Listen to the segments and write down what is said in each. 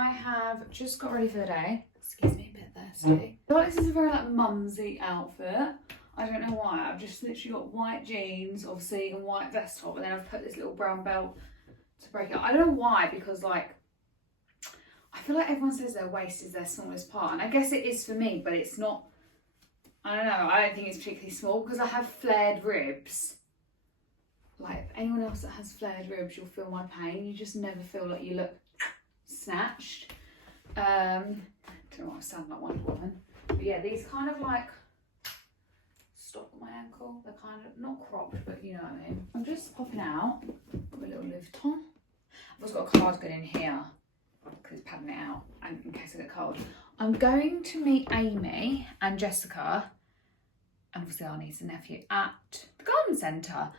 I have just got ready for the day. Excuse me, a bit thirsty. I feel like this is a very like mumsy outfit. I don't know why. I've just literally got white jeans, obviously, and white vest top, and then I've put this little brown belt to break it up. I don't know why, because like, I feel like everyone says their waist is their smallest part, and I guess it is for me, but it's not. I don't know. I don't think it's particularly small because I have flared ribs. Like, anyone else that has flared ribs, you'll feel my pain. You just never feel like you look snatched. Don't know why I sound like Wonder Woman. But yeah, these kind of like stop at my ankle. They're kind of not cropped, but you know what I mean. I'm just popping out. Got a little Louboutin. I've also got a cardigan in here because it's padding it out and in case I get cold. I'm going to meet Amy and Jessica, and obviously our niece and nephew, at the garden centre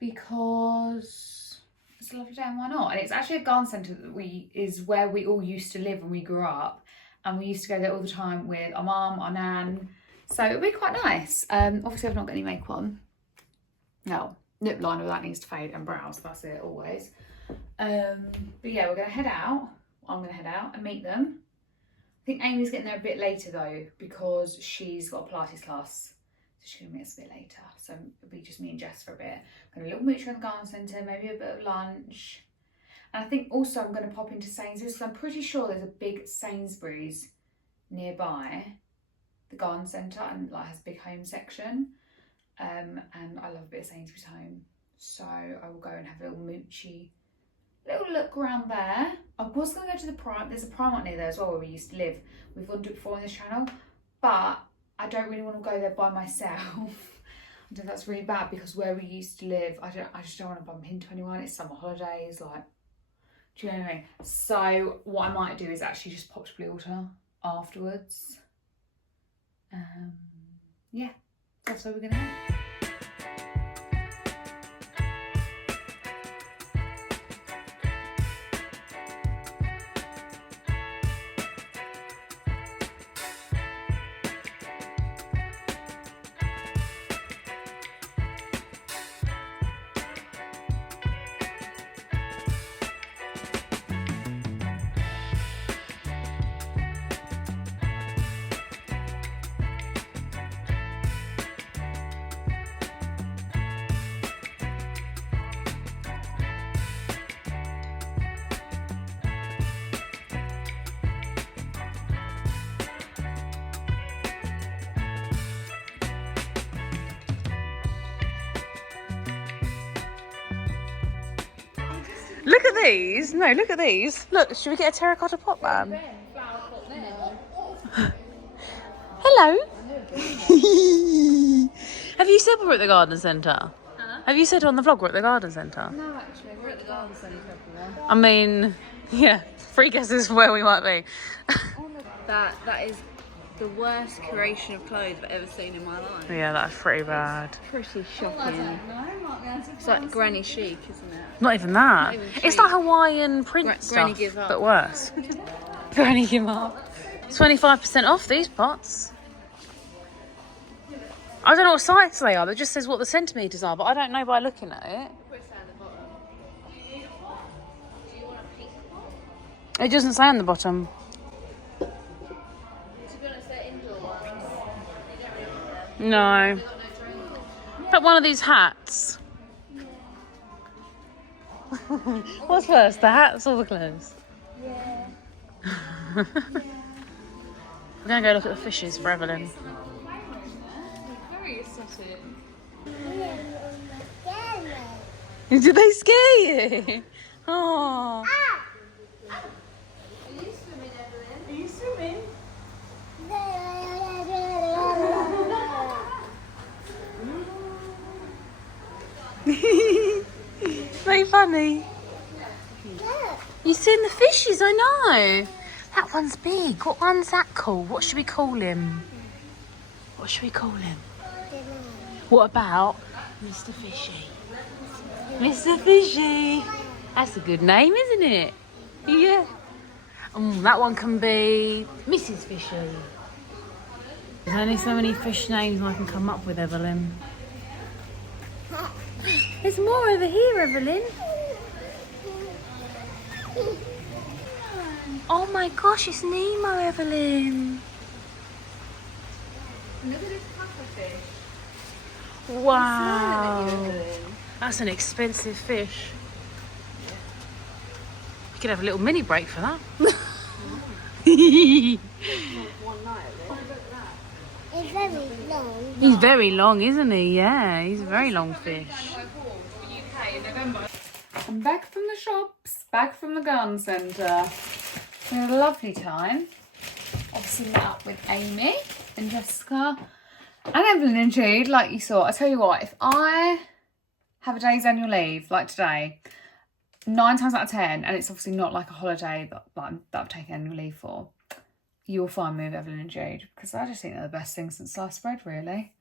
because it's a lovely day and why not? And it's actually a garden centre that is where we all used to live when we grew up, and we used to go there all the time with our mum, our nan, so it'll be quite nice. Obviously I've not got any makeup on. No, lip liner, that needs to fade, and brows, that's it always. But yeah, we're gonna head out. I'm gonna head out and meet them. I think Amy's getting there a bit later though because she's got a Pilates class. So she's going to meet us a bit later. So it'll be just me and Jess for a bit. Going to a little mooch around the garden centre, maybe a bit of lunch. And I think also I'm going to pop into Sainsbury's because I'm pretty sure there's a big Sainsbury's nearby the garden centre and like has a big home section. And I love a bit of Sainsbury's home. So I will go and have a little moochy little look around there. I was going to go to the Primark. There's a Primark near there as well where we used to live. We've gone to it before on this channel. But I don't really want to go there by myself. I think that's really bad because where we used to live, I just don't want to bump into anyone. It's summer holidays, like, do you know what I mean? So what I might do is actually just pop to Blue Water afterwards. Yeah, that's where we're gonna go. Look at these. No, look at these. Look, should we get a terracotta pot, man? Hello. Have you said we're at the garden centre? Huh? Have you said on the vlog we're at the garden centre? No, actually, we're at the garden centre, everyone. I mean, yeah, 3 guesses where we might be. That is the worst curation of clothes I've ever seen in my life. Yeah, that's pretty bad. Pretty shocking. It's like granny chic, isn't it? Not even that. Not even It's chic. like Hawaiian print stuff, Granny give up. but worse. Granny give up. 25% off these pots. I don't know what size they are. It just says what the centimetres are, but I don't know by looking at it. It doesn't say on the bottom. To be honest, they're indoor ones. You don't really want them. No. They've got no drink. But one of these hats. What's first, the hats or the clothes? Yeah. We're going to go look at the fishes for Evelyn. Very aesthetic. Did they scare you? Oh. Are you swimming, Evelyn? Are you swimming? Very funny. You seen the fishes? I know. That one's big. What one's that called? What should we call him? What should we call him? What about Mr. Fishy? Mr. Fishy. That's a good name, isn't it? Yeah. That one can be Mrs. Fishy. There's only so many fish names I can come up with, Evelyn. There's more over here, Evelyn. Oh my gosh, it's Nemo, Evelyn. Look at this pufferfish. Wow. That's an expensive fish. You could have a little mini break for that. One night of it. It's very long. He's very long, isn't he? Yeah, he's a very long fish. I'm back from the shops, back from the garden centre. We had a lovely time. Obviously met up with Amy and Jessica and Evelyn and Jude, like you saw. I tell you what, if I have a day's annual leave like today, 9 times out of 10, and it's obviously not like a holiday that I've taken annual leave for, you'll find me with Evelyn and Jude, because I just think they're the best thing since sliced bread, really.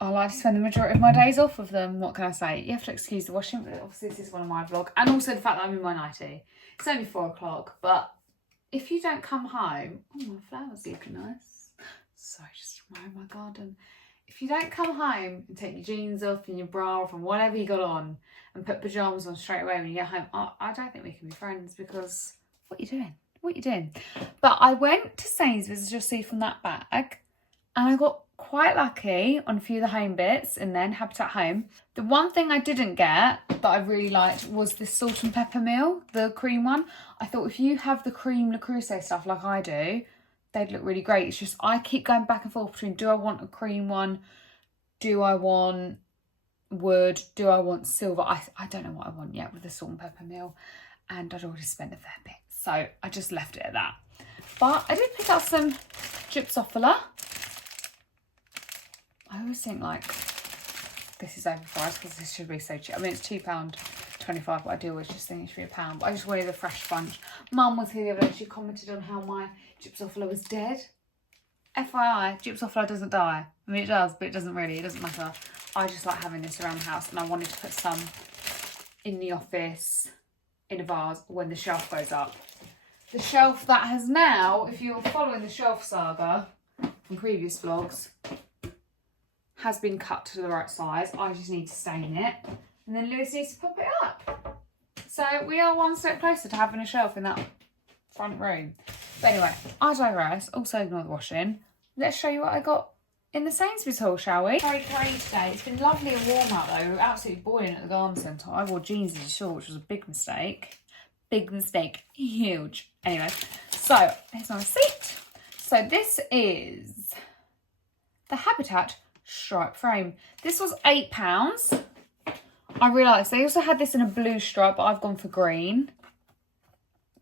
I like to spend the majority of my days off with them. What can I say? You have to excuse the washing, but obviously this is one of my vlog. And also the fact that I'm in my nightie. It's only 4 o'clock, but if you don't come home... Oh, my flowers looking nice. Sorry, just admiring my garden. If you don't come home and take your jeans off and your bra off and whatever you got on and put pyjamas on straight away when you get home, I don't think we can be friends, because what are you doing? What are you doing? But I went to Sainsbury's, as you'll see from that bag, and I got quite lucky on a few of the home bits and then Habitat Home. The one thing I didn't get that I really liked was this salt and pepper meal, the cream one. I thought if you have the cream Le Creuset stuff like I do, they'd look really great. It's just I keep going back and forth between, do I want a cream one? Do I want wood? Do I want silver? I don't know what I want yet with the salt and pepper meal. And I'd already spent a fair bit, so I just left it at that. But I did pick up some gypsophila. I always think like this is overpriced because this should be so cheap. I mean, it's £2.25, but I do always just think it should be £1. But I just wanted a fresh bunch. Mum was here the other day. She commented on how my gypsophila was dead. FYI, gypsophila doesn't die. I mean, it does, but it doesn't really. It doesn't matter. I just like having this around the house, and I wanted to put some in the office in a vase when the shelf goes up. The shelf that has now, if you're following the shelf saga from previous vlogs, has been cut to the right size. I just need to stain it, and then Lewis needs to pop it up. So we are one step closer to having a shelf in that front room. But anyway, I digress. Also ignore the washing. Let's show you what I got in the Sainsbury's haul, shall we? Very grey today. It's been lovely and warm out though. We were absolutely boiling at the garden centre. I wore jeans and a short, which was a big mistake. Big mistake. Huge. Anyway, so here's my receipt. So this is the Habitat stripe frame. This was £8. I realised they also had this in a blue stripe, but I've gone for green.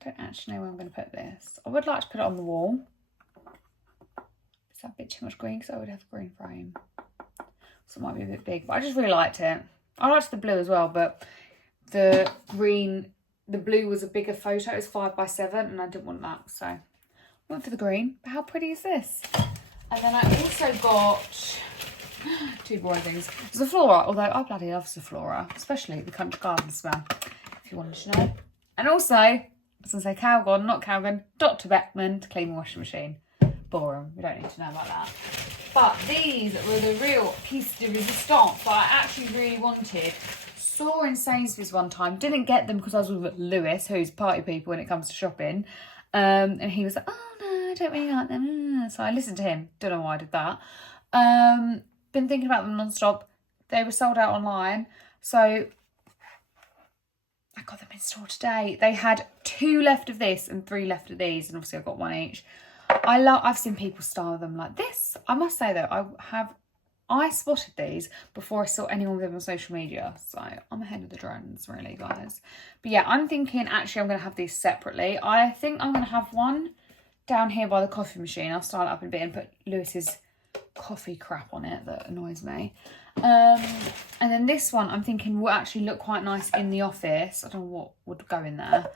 I don't actually know where I'm going to put this. I would like to put it on the wall. Is that a bit too much green? Because I would have a green frame. So it might be a bit big, but I just really liked it. I liked the blue as well, but the green, the blue was a bigger photo. It was 5x7 and I didn't want that. So I went for the green. But how pretty is this? And then I also got two boring things. There's a flora, although I bloody love the flora, especially the country garden smell, if you wanted to know. And also, I was going to say Calgon, not Calgon, Dr. Beckman to clean the washing machine. Boring, we don't need to know about that. But these were the real piece de resistance that I actually really wanted. Saw in Sainsbury's one time, didn't get them because I was with Lewis, who's party people when it comes to shopping. And he was like, oh no, I don't really like them. So I listened to him, don't know why I did that. Been thinking about them non-stop. They were sold out online, so I got them in store today. They had 2 left of this and 3 left of these, and obviously I got 1 each. I've seen people style them like this. I must say though, I spotted these before I saw anyone with them on social media, so I'm ahead of the trends really, guys. But yeah, I'm thinking actually I'm going to have these separately. I think I'm going to have one down here by the coffee machine. I'll style it up in a bit and put Lewis's coffee crap on it that annoys me. And then this one I'm thinking will actually look quite nice in the office. I don't know what would go in there.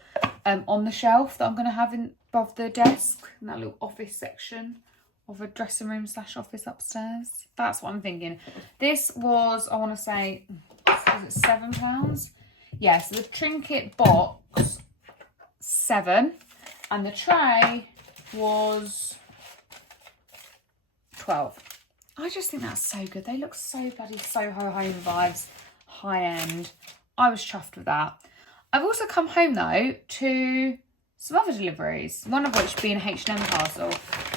On the shelf that I'm going to have in above the desk, in that little office section of a dressing room / office upstairs. That's what I'm thinking. This was, I want to say, was it £7? Yeah, so the trinket box, 7, and the tray was 12. I just think that's so good. They look so bloody Soho Home vibes, high end. I was chuffed with that. I've also come home though to some other deliveries, one of which being a H&M parcel.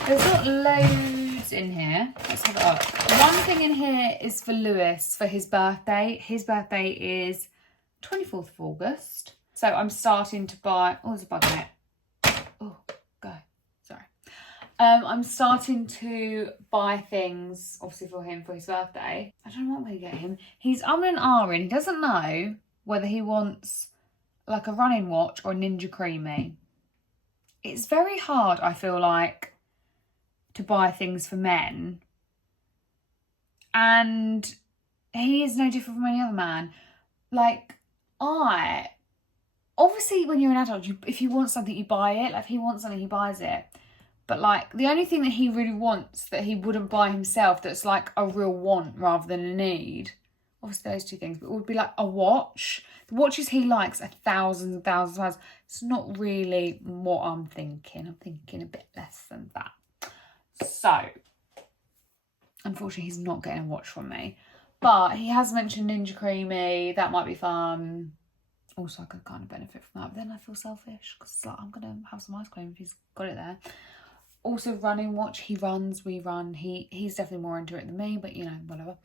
There's not loads in here. Let's have it up. One thing in here is for Lewis for his birthday. His birthday is 24th of August. So I'm starting to buy, oh, there's a bug in it. Oh, go, sorry. I'm starting to buy things, obviously for him for his birthday. I don't know what I'm going to get him. He's and ahhing. He doesn't know whether he wants like a running watch or a Ninja Creamy. It's very hard, I feel like, to buy things for men. And he is no different from any other man. Like, obviously when you're an adult, if you want something, you buy it. Like, if he wants something, he buys it. But like, the only thing that he really wants that he wouldn't buy himself that's like a real want rather than a need, obviously those two things, but it would be like a watch. The watches he likes are thousands and thousands of pounds. It's not really what I'm thinking. I'm thinking a bit less than that. So, unfortunately, he's not getting a watch from me. But he has mentioned Ninja Creamy. That might be fun. Also, I could kind of benefit from that. But then I feel selfish because like, I'm going to have some ice cream if he's got it there. Also, running watch. He runs, we run. He's definitely more into it than me. But, you know, whatever.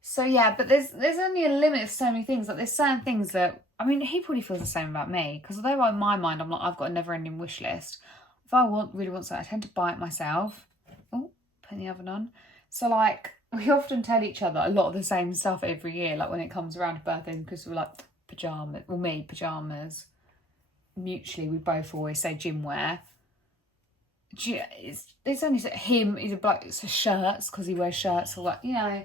So yeah, but there's only a limit of so many things. Like there's certain things that, I mean, he probably feels the same about me. Because although in my mind, I'm like, I've got a never-ending wish list. If I really want something, I tend to buy it myself. Oh, putting the oven on. So like, we often tell each other a lot of the same stuff every year. Like when it comes around to birthdays, because we're like, pyjamas. Well, me, pyjamas. Mutually, we both always say gym wear. It's only him, he's a bloke, it's shirts, because he wears shirts. Or like, you know.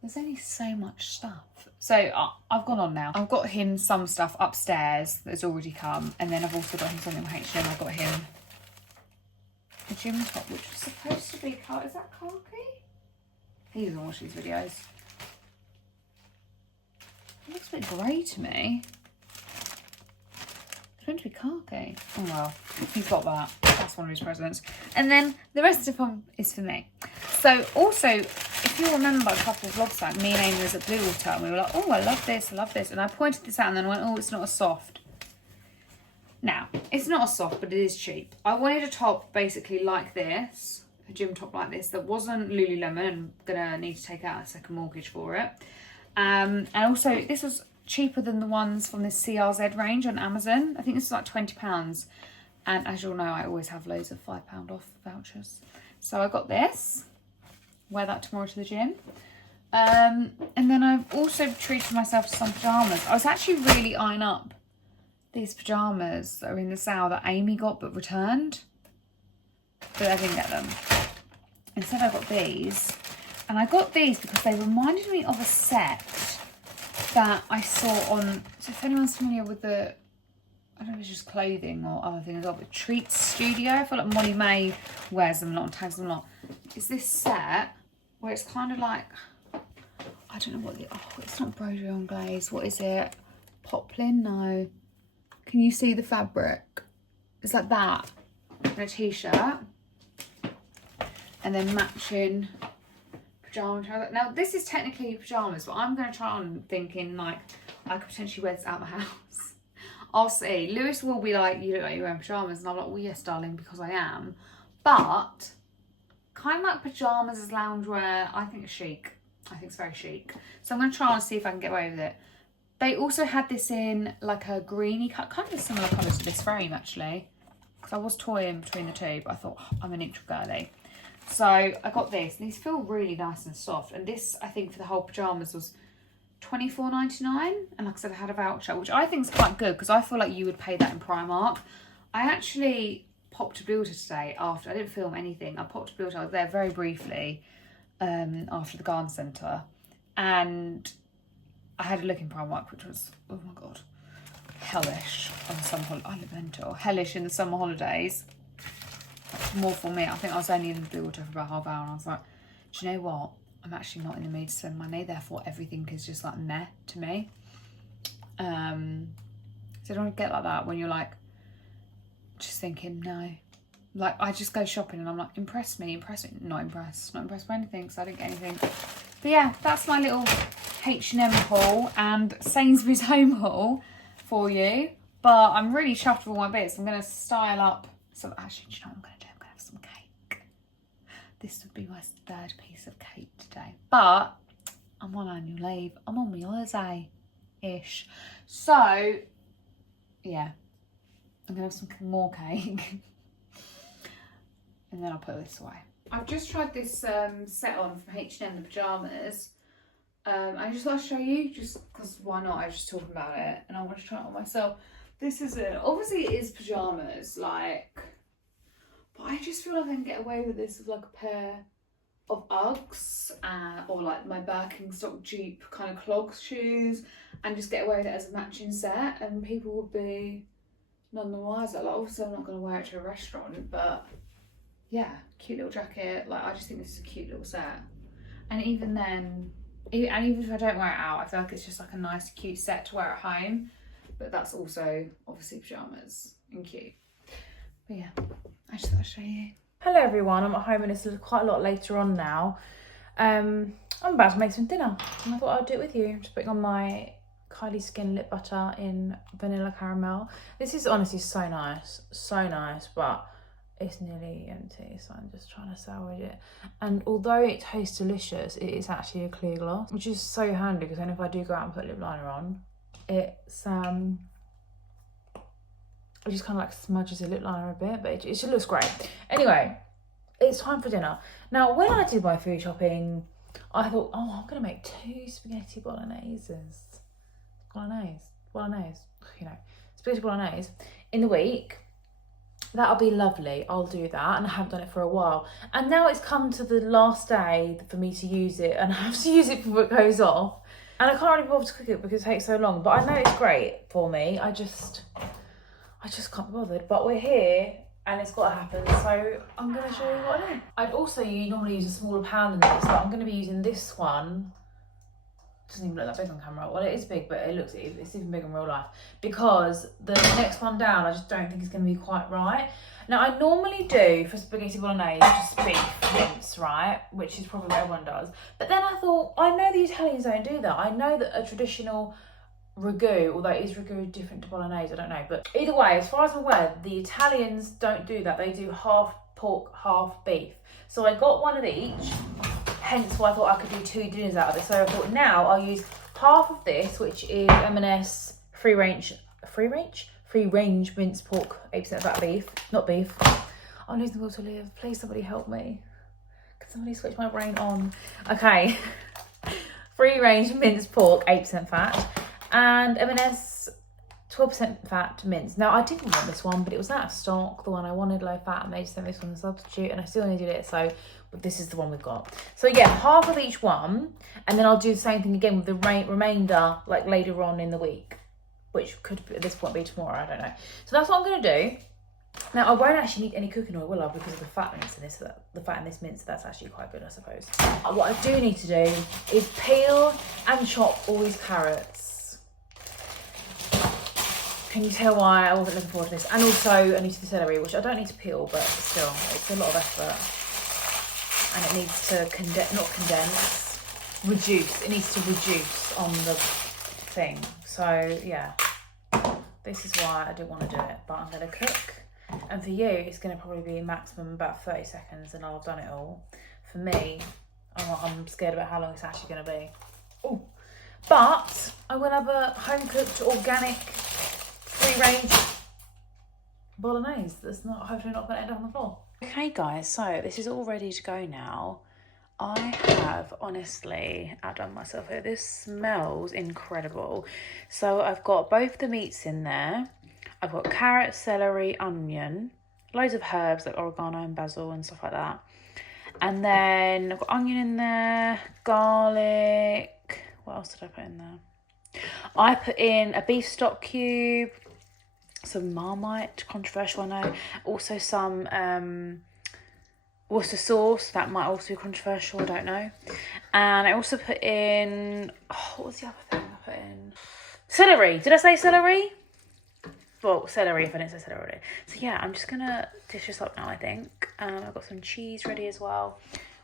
There's only so much stuff. So I've gone on now. I've got him some stuff upstairs that's already come. And then I've also got him something from H&M. I've got him a gym top, which was supposed to be, is that khaki? He doesn't watch these videos. It looks a bit grey to me. It's meant to be khaki. Oh well, he's got that. That's one of his presents. And then the rest of them is for me. So also, if you remember a couple of vlogs back, me and Amy was at Bluewater and we were like, oh, I love this, I love this. And I pointed this out and then I went, oh, it's not a soft. Now, it's not a soft, but it is cheap. I wanted a top basically like this, a gym top like this, that wasn't Lululemon. I'm going to need to take out a second mortgage for it. And also, this was cheaper than the ones from this CRZ range on Amazon. I think this is like £20. And as you'll know, I always have loads of £5 off vouchers. So I got this. Wear that tomorrow to the gym. And then I've also treated myself to some pyjamas. I was actually really eyeing up these pyjamas that are in the sale that Amy got but returned. But I didn't get them. Instead I got these. And I got these because they reminded me of a set that I saw on... So if anyone's familiar with the... I don't know if it's just clothing or other things, but Treats Studio. I feel like Molly May wears them a lot and tags them a lot. It's this set where it's kind of like, I don't know what it's not embroidery on glaze. What is it? Poplin? No. Can you see the fabric? It's like that. And a t-shirt. And then matching pyjama trousers. Now this is technically pyjamas, but I'm going to try on thinking like I could potentially wear this out of the house. I'll see. Lewis will be like, you look like you're wearing pyjamas. And I'm like, well, yes, darling, because I am. But kind of like pyjamas as loungewear, I think it's chic. I think it's very chic. So I'm going to try and see if I can get away with it. They also had this in like a greeny cut, kind of a similar colour to this frame actually. Because I was toying between the two, but I thought, oh, I'm a neutral girly. So I got this. And these feel really nice and soft. And this, I think, for the whole pyjamas was £24.99. And like I said, I had a voucher, which I think is quite good because I feel like you would pay that in Primark. I actually popped to Builder today after, I didn't film anything. I popped to Builder, I was there very briefly after the garden centre. And I had a look in Primark, which was, oh my God, hellish on the summer holidays. I live mental. Hellish in the summer holidays. More for me. I think I was only in the Builder for about half an hour and I was like, do you know what? I'm actually not in the mood to spend money, therefore everything is just like meh to me. So I don't get like that when you're like, just thinking, no. Like, I just go shopping and I'm like, impress me. Not impressed by anything, so I didn't get anything. But yeah, that's my little H&M haul and Sainsbury's home haul for you. But I'm really chuffed with all my bits. I'm going to style up. So actually, do you know what I'm going to do? I'm going to have some cake. This would be my third piece of cake today. But I'm on annual leave. I'm on my holiday-ish. So, yeah. I'm going to have some more cake. And then I'll put this away. I've just tried this set on from H&M, the pyjamas. I just thought I'd show you, just because why not? I was just talking about it and I want to try it on myself. This is it. Obviously it is pyjamas, like, but I just feel like I can get away with this with like a pair of Uggs or like my Birkenstock Jeep kind of clogs shoes, and just get away with it as a matching set, and people would be none the wiser. Like, obviously I'm not going to wear it to a restaurant, but yeah, cute little jacket. Like, I just think this is a cute little set. And even then, and even if I don't wear it out, I feel like it's just like a nice cute set to wear at home. But that's also obviously pyjamas and cute. But yeah, I just thought I'd show you. Hello everyone, I'm at home and it's quite a lot later on now. I'm about to make some dinner and I thought I'd do it with you. I'm just putting on my Kylie Skin lip butter in vanilla caramel. This is honestly so nice, but it's nearly empty, so I'm just trying to salvage it. And although it tastes delicious, it is actually a clear gloss, which is so handy because then if I do go out and put lip liner on, it's it just kind of like smudges the lip liner a bit, but it just looks great. Anyway, it's time for dinner. Now, when I did my food shopping, I thought, oh, I'm gonna make 2 spaghetti bolognese, you know, spaghetti bolognese in the week. That'll be lovely. I'll do that, and I haven't done it for a while. And now it's come to the last day for me to use it, and I have to use it before it goes off. And I can't really bother to cook it because it takes so long. But I know it's great for me. I just can't be bothered. But we're here, and it's got to happen. So I'm going to show you what I do. I'd also normally use a smaller pan than this, but I'm going to be using this one. Doesn't even look that big on camera. Well, it is big, but it's even bigger in real life, because the next one down I just don't think it's going to be quite right. Now, I normally do for spaghetti bolognese just beef mince, right, which is probably what everyone does. But then I thought, I know the Italians don't do that. I know that a traditional ragu, although is ragu different to bolognese, I don't know. But either way, as far as I'm aware, the Italians don't do that. They do half pork, half beef. So I got one of each. Hence why I thought I could do 2 dinners out of it. So I thought now I'll use half of this, which is M&S free range minced pork, 8% fat beef, not beef. I'm losing the will to live. Please, somebody help me. Can somebody switch my brain on? Okay. Free range minced pork, 8% fat, and M&S 12% fat mince. Now, I didn't want this one, but it was out of stock, the one I wanted, low fat, and they just sent this one as a substitute, and I still needed it, so but this is the one we've got. So yeah, half of each one, and then I'll do the same thing again with the remainder, like later on in the week, which could at this point be tomorrow, I don't know. So that's what I'm going to do. Now, I won't actually need any cooking oil, will I, because of the fat mince in this, the fat in this mince, that's actually quite good, I suppose. What I do need to do is peel and chop all these carrots. Can you tell why I wasn't looking forward to this? And also, I need to do the celery, which I don't need to peel, but still, it's a lot of effort. And it needs to reduce. It needs to reduce on the thing. So, yeah, this is why I didn't want to do it, but I'm going to cook. And for you, it's going to probably be maximum about 30 seconds and I'll have done it all. For me, I'm scared about how long it's actually going to be. Ooh. But I will have a home-cooked, organic, free-range bolognese that's hopefully not going to end up on the floor. Okay guys, so this is all ready to go now. I have honestly outdone myself here. This smells incredible. So I've got both the meats in there. I've got carrot, celery, onion, loads of herbs like oregano and basil and stuff like that. And then I've got onion in there, garlic. What else did I put in there? I put in a beef stock cube, some Marmite, controversial I know, also some Worcester sauce, that might also be controversial, I don't know. And I also put in, what was the other thing I put in? Celery, did I say celery? Well, celery if I didn't say celery already. So yeah, I'm just gonna dish this up now, I think. I've got some cheese ready as well,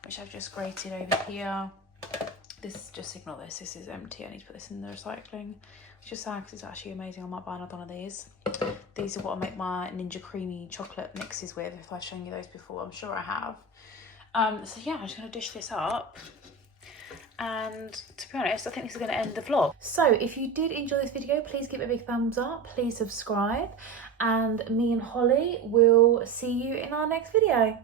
which I've just grated over here. this, just ignore this. This is empty. I need to put this in the recycling. Which is sad because it's actually amazing. I might buy another one of these. These are what I make my Ninja Creamy chocolate mixes with. If I've shown you those before, I'm sure I have. So yeah, I'm just going to dish this up. And to be honest, I think this is going to end the vlog. So if you did enjoy this video, please give it a big thumbs up. Please subscribe. And me and Holly will see you in our next video.